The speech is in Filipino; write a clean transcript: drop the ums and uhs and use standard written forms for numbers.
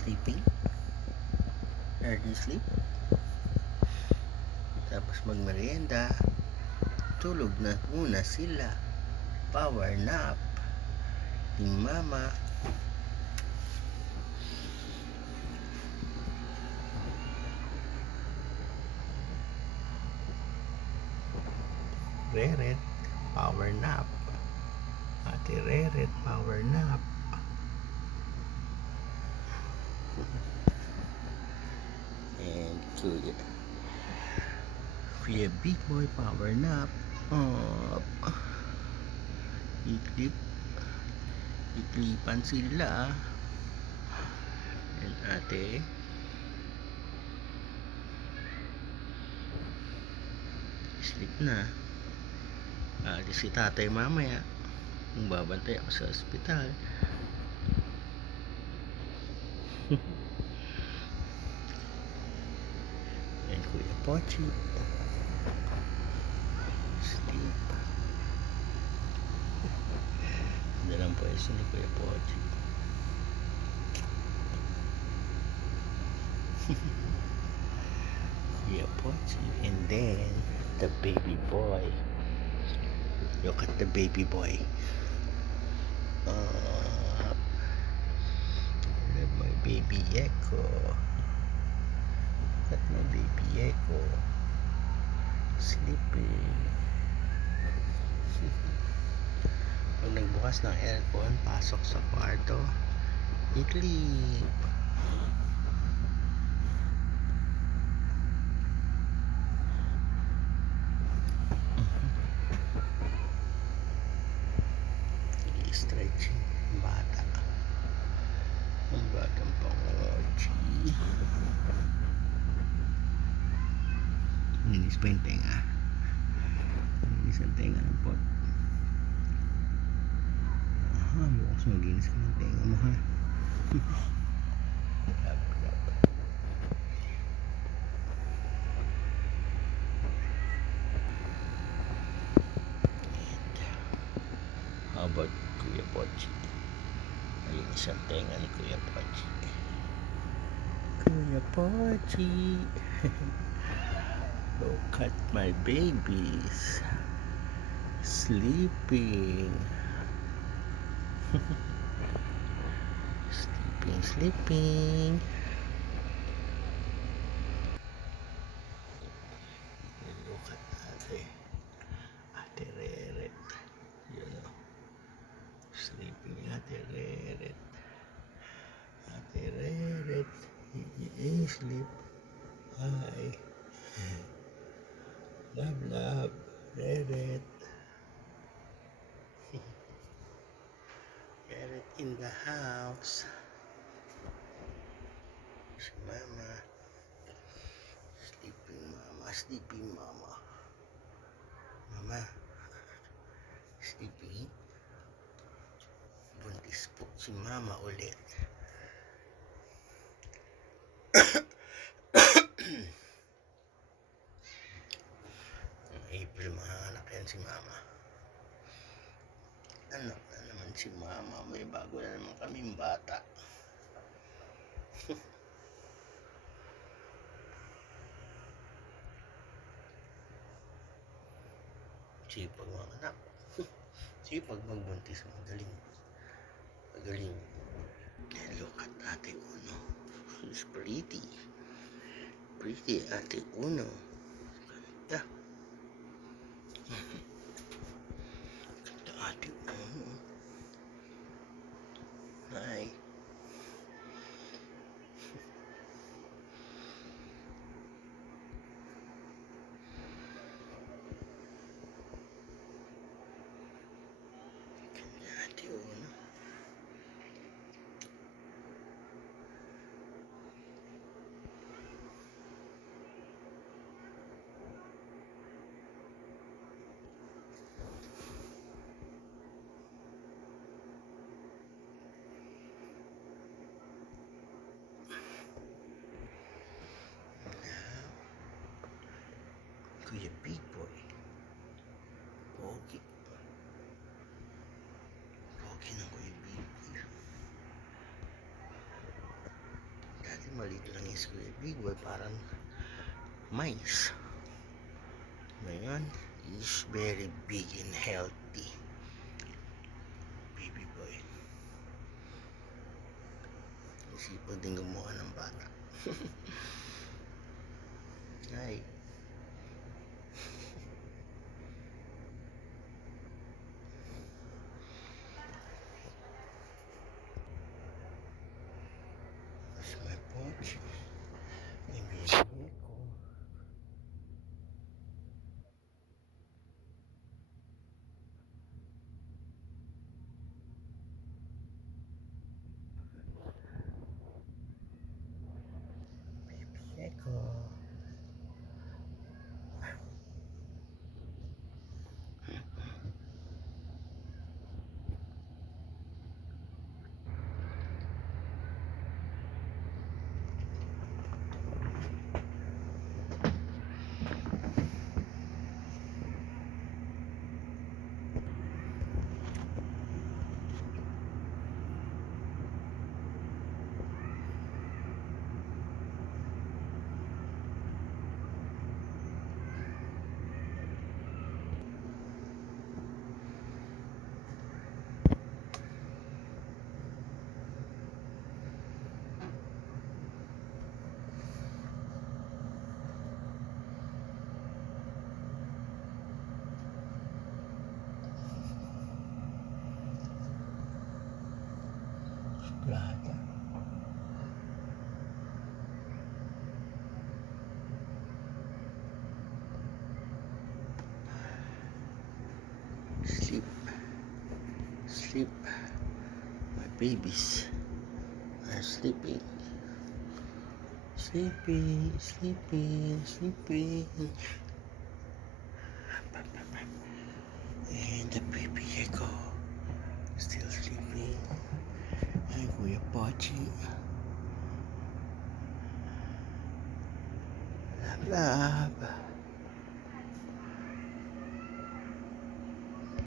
sleeping, early sleep, tapos magmerienda, tulog na muna sila, power nap, yung mama. Reret, power nap. Ate Reret, power nap. And Kuya Big Boy, power nap. Iklipan sila. And ate sleep na. Si tatay mamaya babantay ako sa ospital. And Kuya Pochi sleep. Dalang pwesto ni Kuya Pochi. Kuya Pochi. And then the baby boy. Look at the baby boy. My baby Yeko. Look at my baby Yeko. Sleeping. Pag nagbukas ng aircon, pasok sa kwarto, itlip. I-stretching bata. Ang batang pangochi. Ninis pa yung tenga. Ninis ang tenga ng pot. Bukas maginis ka ng tenga mo, ha? How about Kuya Pochi? Malinis ang tenga ni Kuya Pochi. Kuya Pochi. Look at my babies sleeping. Sleeping. Look at Ate Reret. Sleeping Ate Reret. Ate Reret. Sleep. Hi. Love. Reret. Reret in the house. Si Mama. Sleeping Mama. Mama. Sleeping. Buntis po si Mama ulit. April mahanap yan si Mama. Anak na naman si Mama. May bago na naman kaming bata. Sipag mga anak. Sipag magbuntis. Magaling. And look at Ate Uno. She's pretty. Pretty Ate Uno. Ganda. Ganda Ate Uno. Hi. Ganda Ate Uno. Kuya Big Boy. Pogi ng Kuya Big Boy. Maliit lang yung Kuya Big Boy, parang mice. Ngayon, is very big and healthy. Baby boy. Isipag din gumawa ng bata. Ay. That's my porch. Maybe it's cool. Baby Echo. Plata. Sleep. Sleep. My babies are sleeping. Sleeping, sleeping, sleeping. And the baby Echo still sleeping. And Kuya Pochi. Love, love.